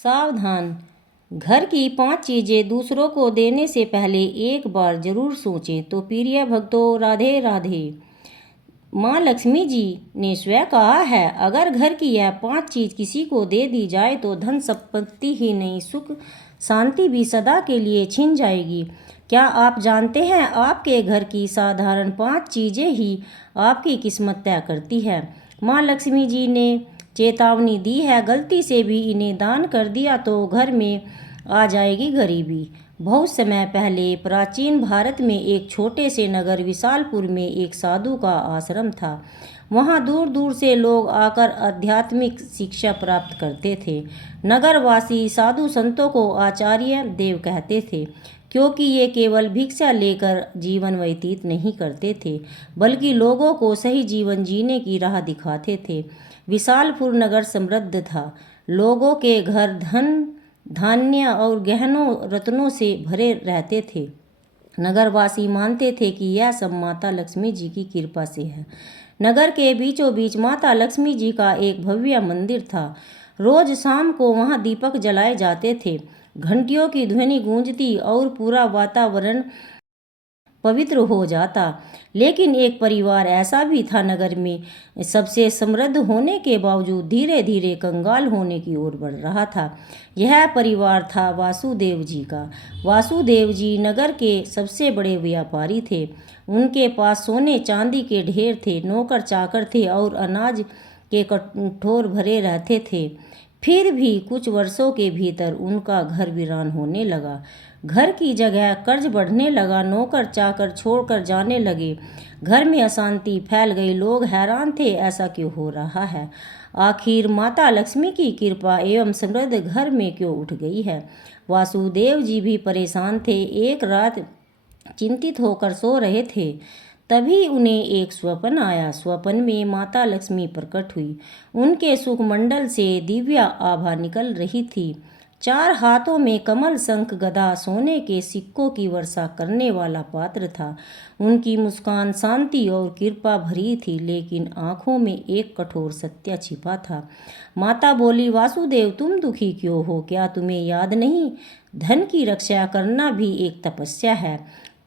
सावधान। घर की 5 चीजें दूसरों को देने से पहले एक बार जरूर सोचें। तो प्रिय भक्तों, राधे राधे। माँ लक्ष्मी जी ने स्वयं कहा है, अगर घर की यह 5 चीज किसी को दे दी जाए तो धन संपत्ति ही नहीं, सुख शांति भी सदा के लिए छिन जाएगी। क्या आप जानते हैं, आपके घर की साधारण 5 चीजें ही आपकी किस्मत तय करती है। माँ लक्ष्मी जी ने चेतावनी दी है, गलती से भी इन्हें दान कर दिया तो घर में आ जाएगी गरीबी। बहुत समय पहले प्राचीन भारत में एक छोटे से नगर विशालपुर में एक साधु का आश्रम था। वहाँ दूर दूर से लोग आकर आध्यात्मिक शिक्षा प्राप्त करते थे। नगरवासी साधु संतों को आचार्य देव कहते थे, क्योंकि ये केवल भिक्षा लेकर जीवन व्यतीत नहीं करते थे, बल्कि लोगों को सही जीवन जीने की राह दिखाते थे। विशालपुर नगर समृद्ध था। लोगों के घर धन धान्य और गहनों रत्नों से भरे रहते थे। नगरवासी मानते थे कि यह सब माता लक्ष्मी जी की कृपा से है। नगर के बीचों बीच माता लक्ष्मी जी का एक भव्य मंदिर था। रोज शाम को वहां दीपक जलाए जाते थे, घंटियों की ध्वनि गूंजती और पूरा वातावरण पवित्र हो जाता। लेकिन एक परिवार ऐसा भी था नगर में सबसे समृद्ध होने के बावजूद धीरे धीरे कंगाल होने की ओर बढ़ रहा था। यह परिवार था वासुदेव जी का। वासुदेव जी नगर के सबसे बड़े व्यापारी थे। उनके पास सोने चांदी के ढेर थे, नौकर चाकर थे और अनाज के कटोर भरे रहते थे। फिर भी कुछ वर्षों के भीतर उनका घर वीरान होने लगा। घर की जगह कर्ज बढ़ने लगा, नौकर चाकर छोड़कर जाने लगे, घर में अशांति फैल गई। लोग हैरान थे, ऐसा क्यों हो रहा है? आखिर माता लक्ष्मी की कृपा एवं समृद्ध घर में क्यों उठ गई है? वासुदेव जी भी परेशान थे। एक रात चिंतित होकर सो रहे थे, तभी उन्हें एक स्वप्न आया। स्वप्न में माता लक्ष्मी प्रकट हुई। उनके सुखमंडल से दिव्य आभा निकल रही थी। 4 हाथों में कमल, शंख, गदा, सोने के सिक्कों की वर्षा करने वाला पात्र था। उनकी मुस्कान शांति और कृपा भरी थी, लेकिन आंखों में एक कठोर सत्य छिपा था। माता बोली, वासुदेव, तुम दुखी क्यों हो? क्या तुम्हें याद नहीं, धन की रक्षा करना भी एक तपस्या है।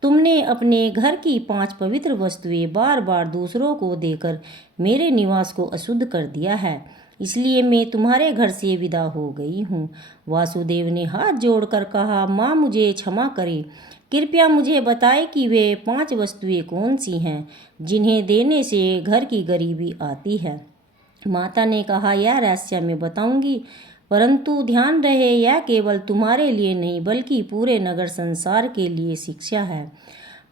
तुमने अपने घर की 5 पवित्र वस्तुएं बार बार दूसरों को देकर मेरे निवास को अशुद्ध कर दिया है, इसलिए मैं तुम्हारे घर से विदा हो गई हूँ। वासुदेव ने हाथ जोड़कर कहा, माँ मुझे क्षमा करें, कृपया मुझे बताएं कि वे 5 वस्तुएं कौन सी हैं जिन्हें देने से घर की गरीबी आती है। माता ने कहा, यह रहस्य मैं बताऊंगी, परंतु ध्यान रहे यह केवल तुम्हारे लिए नहीं बल्कि पूरे नगर संसार के लिए शिक्षा है।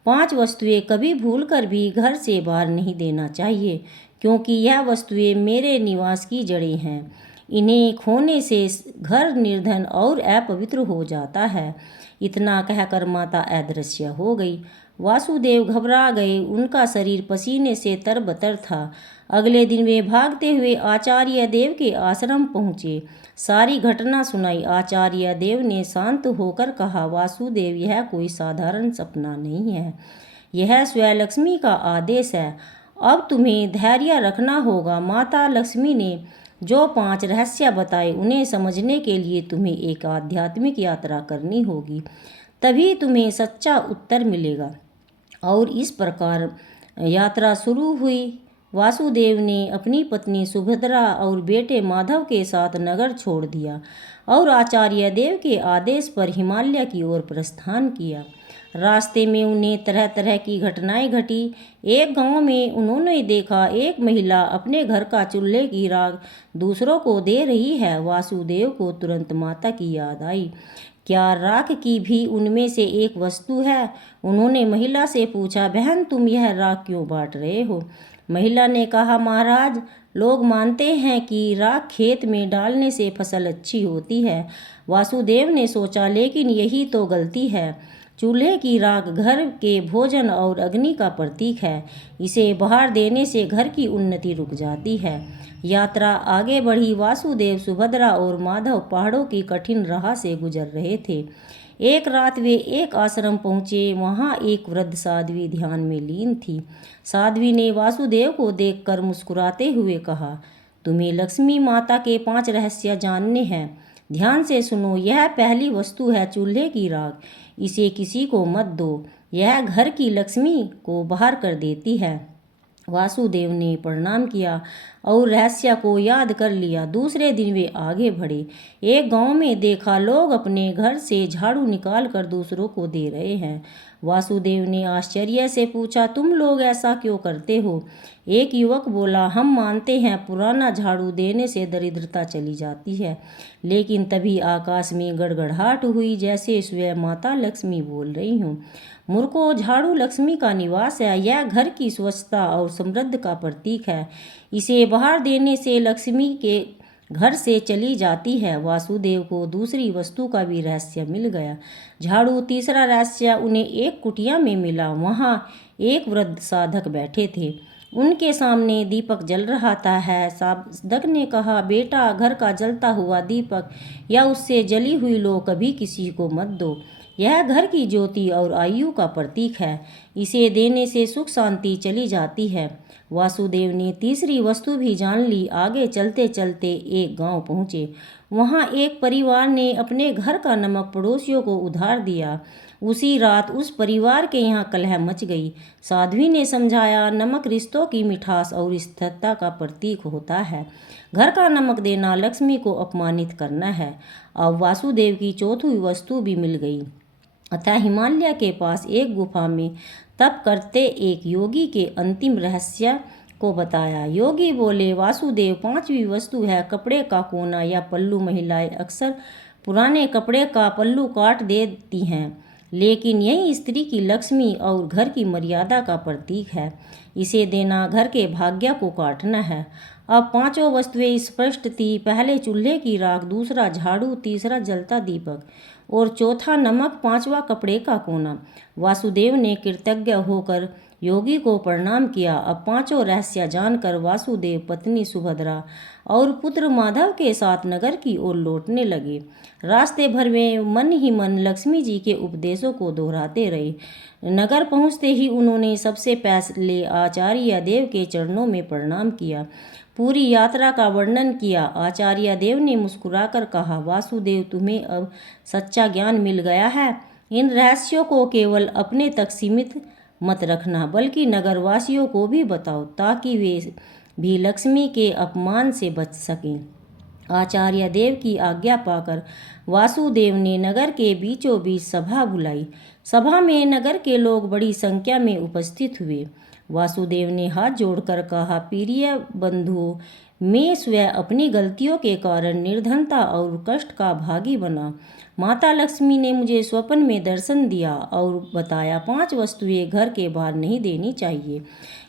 5 वस्तुएं कभी भूलकर भी घर से बाहर नहीं देना चाहिए, क्योंकि यह वस्तुएं मेरे निवास की जड़ें हैं। इन्हें खोने से घर निर्धन और अपवित्र हो जाता है। इतना कहकर माता अदृश्य हो गई। वासुदेव घबरा गए, उनका शरीर पसीने से तरबतर था। अगले दिन वे भागते हुए आचार्य देव के आश्रम पहुँचे। सारी घटना सुनाई। आचार्य देव ने शांत होकर कहा, वासुदेव, यह कोई साधारण सपना नहीं है, यह स्वयं लक्ष्मी का आदेश है। अब तुम्हें धैर्य रखना होगा। माता लक्ष्मी ने जो 5 रहस्य बताए, उन्हें समझने के लिए तुम्हें एक आध्यात्मिक यात्रा करनी होगी, तभी तुम्हें सच्चा उत्तर मिलेगा। और इस प्रकार यात्रा शुरू हुई। वासुदेव ने अपनी पत्नी सुभद्रा और बेटे माधव के साथ नगर छोड़ दिया और आचार्य देव के आदेश पर हिमालय की ओर प्रस्थान किया। रास्ते में उन्हें तरह तरह की घटनाएं घटी। एक गांव में उन्होंने देखा, एक महिला अपने घर का चूल्हे की राख दूसरों को दे रही है। वासुदेव को तुरंत माता की याद आई। क्या राख की भी उनमें से एक वस्तु है? उन्होंने महिला से पूछा, बहन, तुम यह राख क्यों बांट रहे हो? महिला ने कहा, महाराज, लोग मानते हैं कि राख खेत में डालने से फसल अच्छी होती है। वासुदेव ने सोचा, लेकिन यही तो गलती है। चूल्हे की राख घर के भोजन और अग्नि का प्रतीक है। इसे बाहर देने से घर की उन्नति रुक जाती है। यात्रा आगे बढ़ी। वासुदेव, सुभद्रा और माधव पहाड़ों की कठिन राह से गुजर रहे थे। एक रात वे एक आश्रम पहुँचे। वहाँ एक वृद्ध साध्वी ध्यान में लीन थी। साध्वी ने वासुदेव को देखकर मुस्कुराते हुए कहा, तुम्हें लक्ष्मी माता के 5 रहस्य जानने हैं। ध्यान से सुनो, यह पहली वस्तु है चूल्हे की राख, इसे किसी को मत दो, यह घर की लक्ष्मी को बाहर कर देती है। वासुदेव ने प्रणाम किया और रहस्य को याद कर लिया। दूसरे दिन वे आगे बढ़े। एक गांव में देखा, लोग अपने घर से झाड़ू निकाल कर दूसरों को दे रहे हैं। वासुदेव ने आश्चर्य से पूछा, तुम लोग ऐसा क्यों करते हो? एक युवक बोला, हम मानते हैं पुराना झाड़ू देने से दरिद्रता चली जाती है। लेकिन तभी आकाश में गड़गड़ाहट हुई, जैसे स्वयं माता लक्ष्मी बोल रही हूँ। मूर्खों, झाड़ू लक्ष्मी का निवास है। यह घर की स्वच्छता और समृद्धि का प्रतीक है। इसे बाहर देने से लक्ष्मी के घर से चली जाती है। वासुदेव को दूसरी वस्तु का भी रहस्य मिल गया। झाड़ू तीसरा रहस्य उन्हें एक कुटिया में मिला। वहाँ एक वृद्ध साधक बैठे थे। उनके सामने दीपक जल रहा था। साधक ने कहा, बेटा, घर का जलता हुआ दीपक या उससे जली हुई लो कभी किसी को मत दो। यह घर की ज्योति और आयु का प्रतीक है। इसे देने से सुख शांति चली जाती है। वासुदेव ने तीसरी वस्तु भी जान ली। आगे चलते चलते एक गांव पहुँचे। वहाँ एक परिवार ने अपने घर का नमक पड़ोसियों को उधार दिया। उसी रात उस परिवार के यहाँ कलह मच गई। साध्वी ने समझाया, नमक रिश्तों की मिठास और स्थिरता का प्रतीक होता है। घर का नमक देना लक्ष्मी को अपमानित करना है। अब वासुदेव की चौथी वस्तु भी मिल गई। अतः हिमालय के पास एक गुफा में तप करते एक योगी के अंतिम रहस्य को बताया। योगी बोले, वासुदेव, पांचवी वस्तु है कपड़े का कोना या पल्लू। महिलाएं अक्सर पुराने कपड़े का पल्लू काट देती हैं, लेकिन यही स्त्री की लक्ष्मी और घर की मर्यादा का प्रतीक है। इसे देना घर के भाग्य को काटना है। अब पांचों वस्तुएं स्पष्ट थी। पहले चूल्हे की राख, दूसरा झाड़ू, तीसरा जलता दीपक और चौथा नमक, पांचवा कपड़े का कोना। वासुदेव ने कृतज्ञ होकर योगी को प्रणाम किया। अब पांचों रहस्य जानकर वासुदेव पत्नी सुभद्रा और पुत्र माधव के साथ नगर की ओर लौटने लगे। रास्ते भर में मन ही मन लक्ष्मी जी के उपदेशों को दोहराते रहे। नगर पहुँचते ही उन्होंने सबसे पहले आचार्य देव के चरणों में प्रणाम किया। पूरी यात्रा का वर्णन किया। आचार्य देव ने मुस्कुराकर कहा, वासुदेव, तुम्हें अब सच्चा ज्ञान मिल गया है। इन रहस्यों को केवल अपने तक सीमित मत रखना, बल्कि नगरवासियों को भी बताओ, ताकि वे भी लक्ष्मी के अपमान से बच सकें। आचार्य देव की आज्ञा पाकर वासुदेव ने नगर के बीचों बीच सभा बुलाई। सभा में नगर के लोग बड़ी संख्या में उपस्थित हुए। वासुदेव ने हाथ जोड़कर कहा, प्रिय बंधुओं, मैं स्वयं अपनी गलतियों के कारण निर्धनता और कष्ट का भागी बना। माता लक्ष्मी ने मुझे स्वप्न में दर्शन दिया और बताया, 5 वस्तुएं घर के बाहर नहीं देनी चाहिए।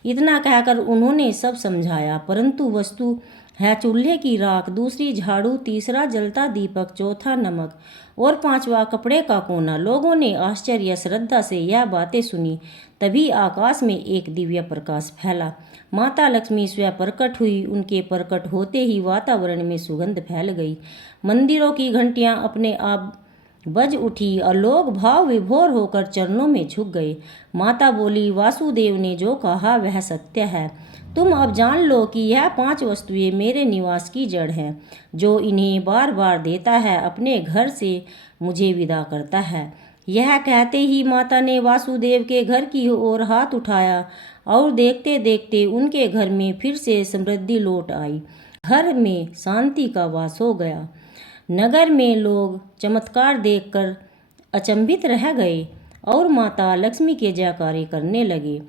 इतना कहकर उन्होंने सब समझाया, परंतु वस्तु है चूल्हे की राख, दूसरी झाड़ू, तीसरा जलता दीपक, चौथा नमक और पांचवा कपड़े का कोना। लोगों ने आश्चर्य श्रद्धा से यह बातें सुनी। तभी आकाश में एक दिव्य प्रकाश फैला। माता लक्ष्मी स्वयं प्रकट हुई। उनके प्रकट होते ही वातावरण में सुगंध फैल गई। मंदिरों की घंटियां अपने आप बज उठी और लोग भाव विभोर होकर चरणों में झुक गए। माता बोली, वासुदेव ने जो कहा वह सत्य है। तुम अब जान लो कि यह 5 वस्तुएं मेरे निवास की जड़ हैं। जो इन्हें बार बार देता है, अपने घर से मुझे विदा करता है। यह कहते ही माता ने वासुदेव के घर की ओर हाथ उठाया और देखते देखते उनके घर में फिर से समृद्धि लौट आई। घर में शांति का वास हो गया। नगर में लोग चमत्कार देखकर अचंभित रह गए और माता लक्ष्मी के जयकारे करने लगे।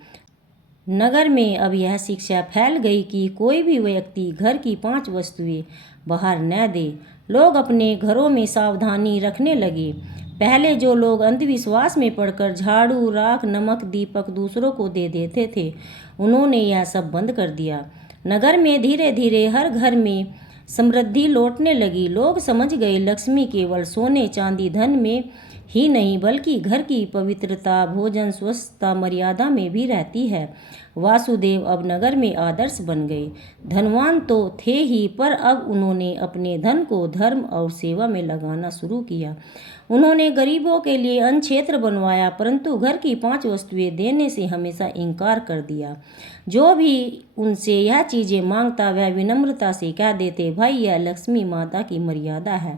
नगर में अब यह शिक्षा फैल गई कि कोई भी व्यक्ति घर की 5 वस्तुएं बाहर न दे। लोग अपने घरों में सावधानी रखने लगे। पहले जो लोग अंधविश्वास में पड़कर झाड़ू, राख, नमक, दीपक दूसरों को दे देते थे, उन्होंने यह सब बंद कर दिया। नगर में धीरे धीरे हर घर में समृद्धि लौटने लगी। लोग समझ गए, लक्ष्मी केवल सोने चांदी धन में ही नहीं, बल्कि घर की पवित्रता, भोजन, स्वच्छता, मर्यादा में भी रहती है। वासुदेव अब नगर में आदर्श बन गए। धनवान तो थे ही, पर अब उन्होंने अपने धन को धर्म और सेवा में लगाना शुरू किया। उन्होंने गरीबों के लिए अन्न क्षेत्र बनवाया, परंतु घर की 5 वस्तुएं देने से हमेशा इनकार कर दिया। जो भी उनसे यह चीज़ें मांगता, वह विनम्रता से कह देते, भाई, यह लक्ष्मी माता की मर्यादा है,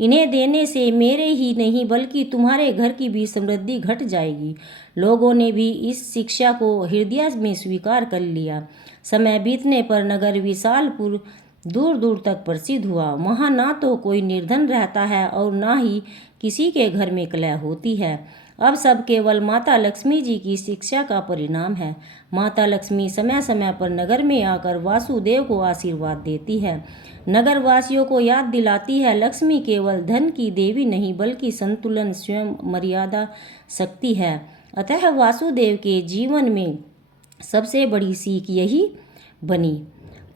इन्हें देने से मेरे ही नहीं बल्कि तुम्हारे घर की भी समृद्धि घट जाएगी। लोगों ने भी इस शिक्षा को हृदय में स्वीकार कर लिया। समय बीतने पर नगर विशालपुर दूर दूर तक प्रसिद्ध हुआ। वहाँ ना तो कोई निर्धन रहता है और ना ही किसी के घर में कलह होती है। अब सब केवल माता लक्ष्मी जी की शिक्षा का परिणाम है। माता लक्ष्मी समय समय पर नगर में आकर वासुदेव को आशीर्वाद देती है, नगर वासियों को याद दिलाती है लक्ष्मी केवल धन की देवी नहीं बल्कि संतुलन स्वयं मर्यादा शक्ति है। अतः वासुदेव के जीवन में सबसे बड़ी सीख यही बनी।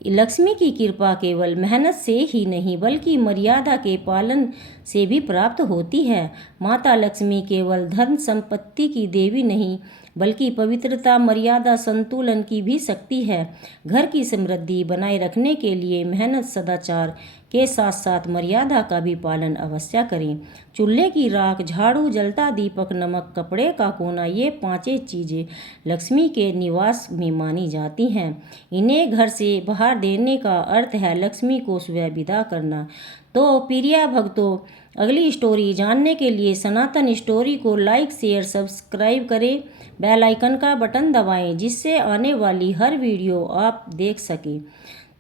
लक्ष्मी की कृपा केवल मेहनत से ही नहीं बल्कि मर्यादा के पालन से भी प्राप्त होती है। माता लक्ष्मी केवल धन संपत्ति की देवी नहीं बल्कि पवित्रता, मर्यादा, संतुलन की भी शक्ति है। घर की समृद्धि बनाए रखने के लिए मेहनत, सदाचार के साथ साथ मर्यादा का भी पालन अवश्य करें। चूल्हे की राख, झाड़ू, जलता दीपक, नमक, कपड़े का कोना, ये पांचें चीज़ें लक्ष्मी के निवास में मानी जाती हैं। इन्हें घर से बाहर देने का अर्थ है लक्ष्मी को स्वयं विदा करना। तो प्रिय भक्तों, अगली स्टोरी जानने के लिए सनातन स्टोरी को लाइक, शेयर, सब्सक्राइब करें, बेल आइकन का बटन दबाएं जिससे आने वाली हर वीडियो आप देख सकें।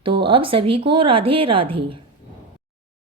तो अब सभी को राधे राधे।